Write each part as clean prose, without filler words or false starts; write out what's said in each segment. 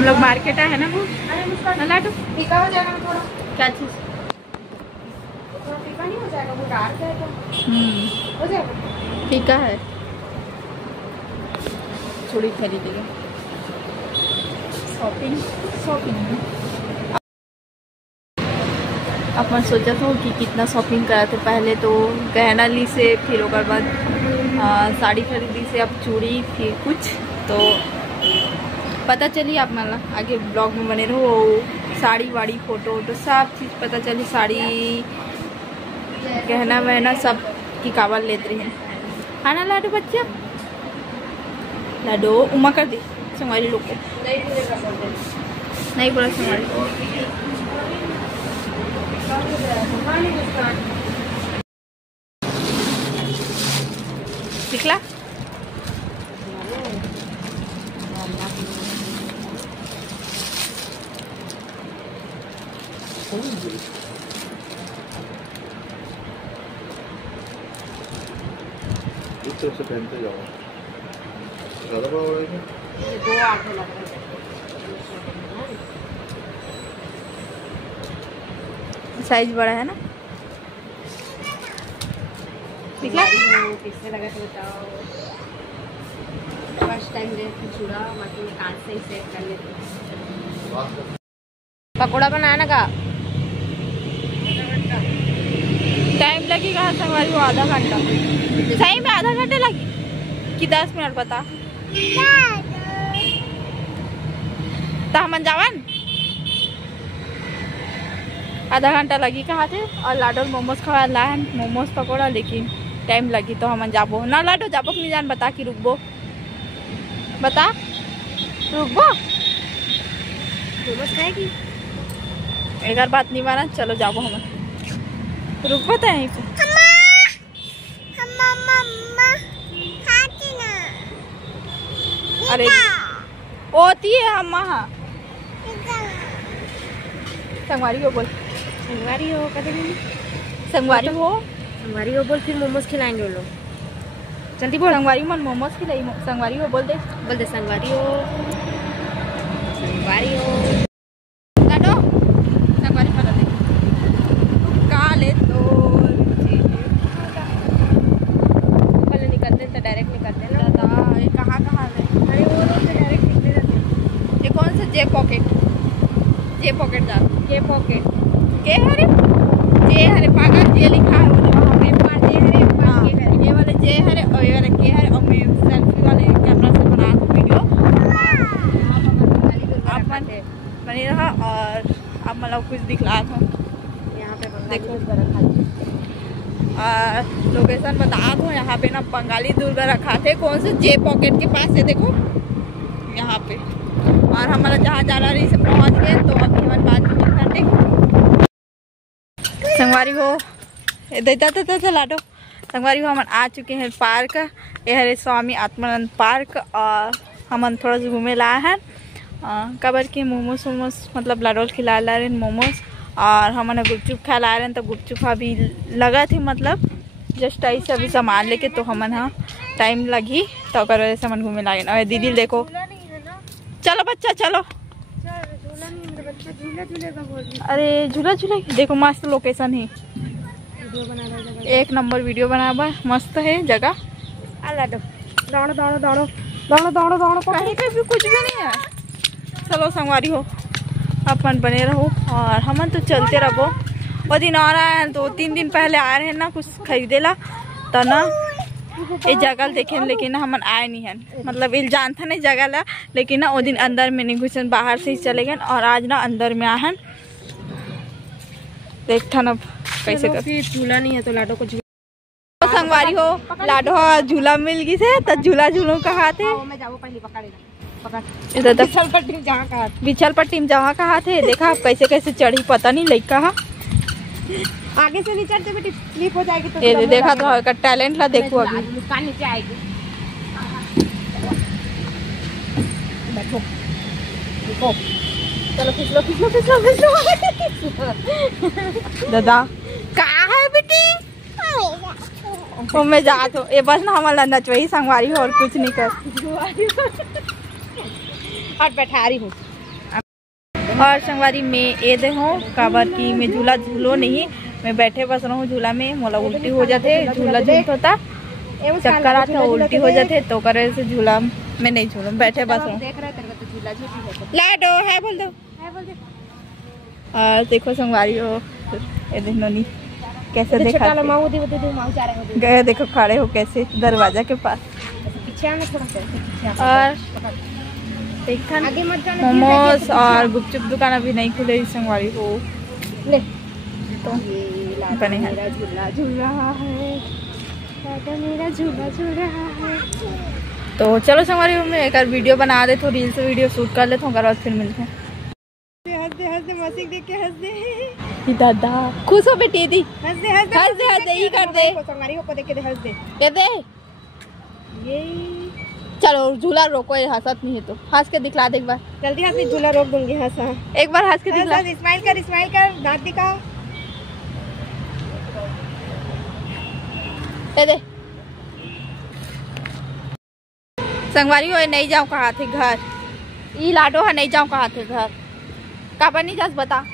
हम लोग मार्केट आए हैं ना वो लाडू फीका हो जाएगा थोड़ा। क्या चीज थोड़ा फीका नहीं हो जाएगा, वो डार्क है तो हो जाएगा। फीका है, थोड़ी खरीदेगा। शॉपिंग अब मैं सोचा था कि कितना शॉपिंग करा थे। पहले तो गहना ली से, फिर उसके बाद साड़ी खरीदी से, अब चूड़ी, फिर कुछ तो पता चली। आप मतलब आगे ब्लॉग में बने रहो, साड़ी वाड़ी फोटो वोटो सब चीज़ पता चली। साड़ी गहना वहना सब की काबल लेते हैं। है ना लाडू बच्चा? लाडो उमा कर दे संगवारी लोग को, नहीं बोला संगवारी निकला। इस तरह से पहनते जाओ, ज़्यादा बड़ा हो रहा है। ये 2 8 लग रहा है। साइज बड़ा है ना। निकला किससे लगा तो बताओ। फर्स्ट टाइम देख छुड़ा बाकी में कांच से ही सेट कर लेते। पकोड़ा बनाना का टाइम लगेगा संगवारी, वो आधा घंटा। सही में आधा घंटा लगी कि 10 मिनट बता जावन। आधा घंटा लगी कहा थे। और लाडो मोमोज खवा लाए मोमोज पकौड़ा, लेकिन टाइम लगी तो हम जाबो ना। लाडो जाबो नहीं जान, बता कि रुकबो, बता रुकबो मोमोज खाएगी। एक बार बात नहीं माना, चलो जाबो हम रुकबो तो यहीं पे। अरे होती है हम वहाँ संगवारी हो बोल, संगवारी हो कभी नहीं, संगवारी हो बोल, फिर मोमोज खिलाएंगे वो लोग। जल्दी बोल। संगवारी मन मोमोज खिलाई, संगवारी हो बोल दे संगवारी हो लाडो संगवारी खा दे काले तो पहले निकलते तो डायरेक्ट निकलते ना। दादा ये कहाँ ले? अरे वो लोग तो डायरेक्ट निकले रहते। ये कौन सा जे पॉकेट जा के हरे जे हरे पागल जे लिखा है वो वहाँ पे ये वाले जे हरे और ये वाले के हरे। और मैं सेल्फी वाले कैमरा से बना था वीडियो आप बनी रहा। और अब मतलब कुछ दिखला था यहाँ पे देखो लोकेशन बता दो। यहाँ पे ना बंगाली दुर्गा रखा थे, कौन से जे पॉकेट के पास है देखो यहाँ पे। और हमारा जहाँ जाना रही से पहुँच गए, तो अभी हमारे बाद में संगवारी हो देता लाडो। संगवारी हो हम आ चुके हैं पार्क, ये है स्वामी आत्मानंद पार्क। और हम थोड़ा सा घूमे लाए हैं कबर के मोमोज मतलब लाडोल खिला ला रहे मोमोज। और हमने गुपचुप खा ला रहे हैं, तो गुपचुप अभी लगा थे मतलब जस्ट ऐसे अभी सामान लेके, तो हमन हाँ टाइम लगी तो वजह से हम घूमे लागे। और दीदी देखो, चलो बच्चा चलो। अरे झूला देखो मस्त लोकेशन है, एक नंबर वीडियो बना मस्त है जगह। दौड़ो कहीं पे भी कुछ भी नहीं है। चलो संगवारी हो अपन बने रहो और हम तो चलते रहो। वो दिन और आए हैं, 2-3 दिन पहले आ रहे हैं ना कुछ खरीदे ला, तो ना ये जगह देखे, लेकिन हम आए नहीं हैं। मतलब इल जान था नहीं जगह ला, लेकिन ना वो दिन अंदर में नहीं घुसन, बाहर से ही चले गए। और आज ना अंदर में आए देखता ना कैसे कर। झूला नहीं है तो लाडो को संगवारी हो लाडो झूला मिल गई से, तो झूला झूलो कहा थे बिछल पट्टी में जहाँ कहा थे। देखा कैसे कैसे चढ़ी, पता नहीं लड़का आगे से नहीं चढ़ते बेटी, स्लिप हो जाएगी। तो ये देखा तो टैलेंट ला देखो अभी मुस्कान नीचे आएगी। बैठो चलो फिसलो दादा कहाँ है बेटी? मैं जात हो ये बस ना हमारा नचवही संगवारी हो और कुछ नहीं कर। और बैठा रही हूँ और संगवारी में ये देखो काबर की मैं झूला झूलो नहीं, मैं बैठे बस रहूँ झूला में, मोला उल्टी हो जाते, झूला झूलत होता चक्कर आता उल्टी हो जाते, तो करे से झूला में नहीं झूलूं, बैठे बस रहूँ। लाडो है बोल दो। और देखो संगवारी हो ये देखो नी कैसे देखा गए, देखो खड़े हो कैसे दरवाजा के पास। और देखा मोमोज और गुपचुप दुकान अभी नहीं खुले संगवारी हो ले, तो बने हैं झूला झूल रहा है, मेरा झूला झूल रहा है। तो चलो संगवारी में एक वीडियो बना दे, तो रील्स वीडियो शूट कर लेते हैं, फिर मिलते हैं। हंस दे मौसी देख के हंस दे दादा, खुश हो बेटी दी, हंस दे ही कर दे, संगवारी को देख के हंस दे ये। चलो झूला रोको, ये हंसत नहीं है तो हंस के दिखला दे एक बार, जल्दी हंस, झूला रोक दूंगी, हंस एक बार हंस के दिखला, स्माइल कर दांत दिखा, दे संगवारी हो नहीं जाऊँ कहा थे घर, ई लाडो है नहीं जाऊँ कहा थे घर, काबर नहीं जास बता,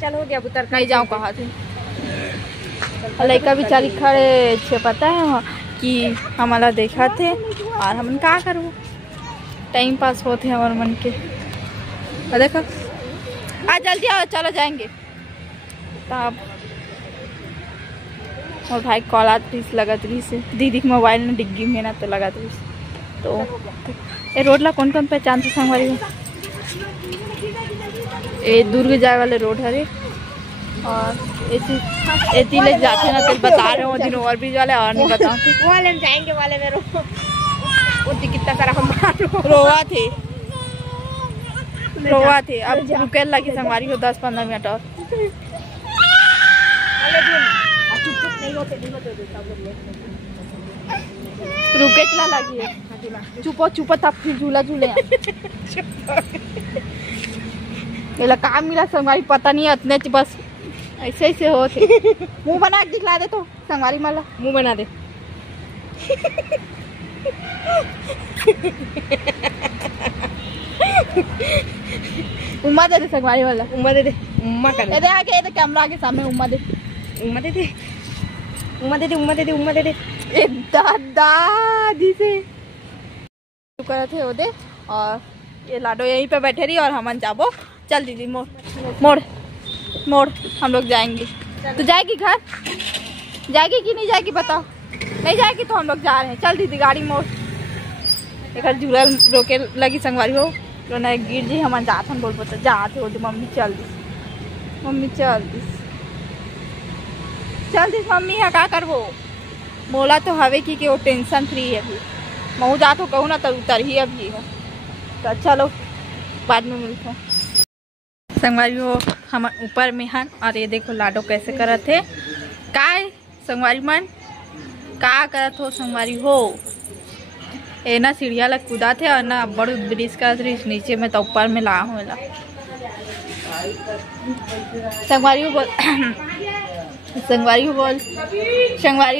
चलो गया बुतर नहीं जाऊँ कहा थे। लड़का बेचारी खड़े छे, पता है कि हमारा देखा थे और हम क्या करूँ, टाइम पास होते हमारे मन के। देखो आज जल्दी आओ, चलो जाएंगे। तब और भाई कॉल आती लगत रही से, दीदी के मोबाइल में डिग्गी में ना तो लगत रही, तो ये रोड ला कौन कौन पहचान से संगवारी हो, ये दुर्ग जाए वाले रोड है रे, और ऐसी ले जाते ना तो बता रहे हो दिन ओवरब्रिज वाले, और नहीं बताओ वाले जाएंगे वाले में कितना सारा हम रोवा थे अब रुके लगी संगवारी हो 10-15 मिनट और रुके चला लगी है, चुपो तब फिर झूला झूले काम मिला संगवारी, पता नहीं इतने बस ऐसे ऐसे होते। मुंह बना के दिखला दे तो संगवारी माला, मुंह बना दे उम्मा दे संगवारी वाला, उम्मा दे उम्मा कर दे आके, ये कैमरा के सामने उम्मा दे दादी से कर थे ओदे। और ये लाडो यहीं पे बैठे रही और हमन जाबो, चल दीदी मोड़ हम लोग जाएंगे। तो जाएगी घर, जाएगी कि नहीं जाएगी बताओ, नहीं जाएगी तो हम लोग जा रहे हैं, चल दीदी गाड़ी मोड़। एक झूला रोके लगी संगवारी हो, तो न गिर जी हम जात हम बोल पता जाते हो, मम्मी चल दिस मम्मी है का करबो, बोला तो हवे कि वो टेंशन फ्री है, अभी महू जात हो कहूँ ना तो उतर ही अभी हो, तो चलो बाद में मिलते हैं। संगवारी हो हम ऊपर में हन, और ये देखो लाडो कैसे करत थे, काय संगवारी मन का करत हो संगवारी हो, ये ना सीढ़िया लग कूदा थे और ना बड़ ब्रिज करत रही नीचे में, तो ऊपर में ला होला संगवारी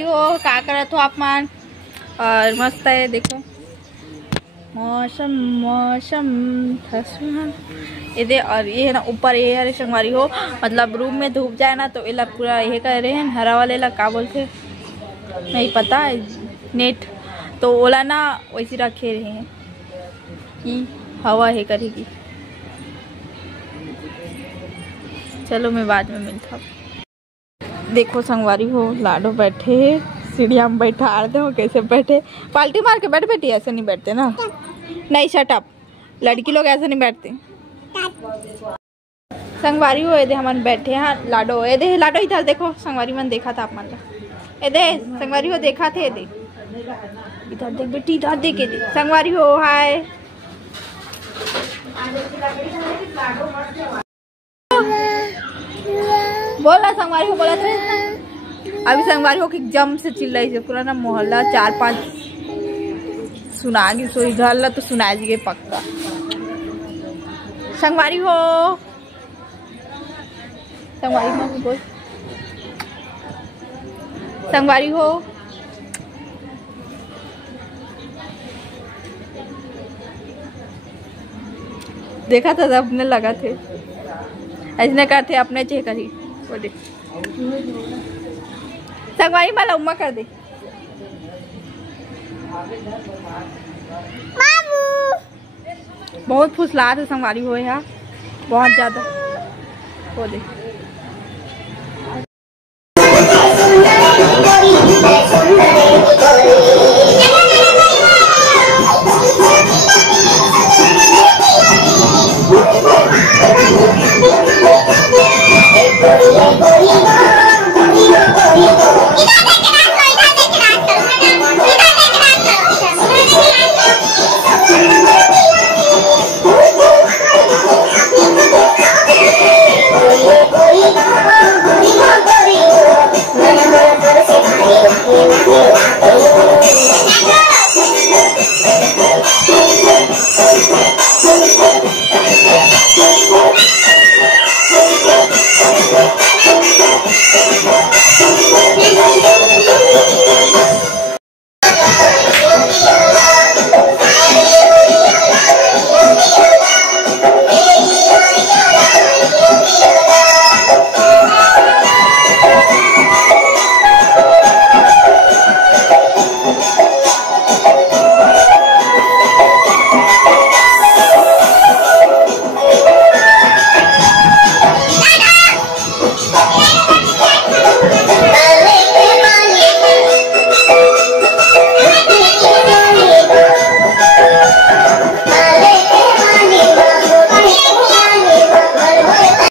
हो का करत हो आप मान। और मस्त है देखो मौसम था सुहाना, ये दे। और ये है ना ऊपर ये है संगवारी हो, मतलब रूम में धूप जाए ना तो ये पूरा ये कर रहे हैं, हरा वाले ला का बोलते नहीं पता, नेट तो ओला ना वैसे रखे रहे हैं कि हवा है करेगी। चलो मैं बाद में मिलता हूँ। देखो संगवारी हो लाडो बैठे सीढ़िया में बैठा दे हो, कैसे बैठे पाल्टी मार के बैठ, बेटी ऐसे नहीं बैठते ना, नहीं शट अप, लड़की लोग ऐसे नहीं बैठते। संगवारी हो ये दे हम बैठे हैं, लाडो ये दे, लाडो इधर देखो, संगवारी मन देखा था आप मन ये दे, संगवारी हो देखा थे, दे इधर देख बेटी, इधर देख के दे संगवारी हो, हाय बोला संगवारी हो, बोला थे अभी संगवारी हो कि जम से चिल्ला से पूरा ना मोहल्ला 4-5 सुनागी, सो इधर तो सुना जी पक्का। संगवारी हो, संगवारी में बोल, संगवारी हो देखा था जब अपने लगा थे ऐसने करते अपने चेक करी वो देख संगवारी माला उम्मा कर दे बहुत फुसला थे संगवारी हो यहाँ बहुत ज्यादा वो देख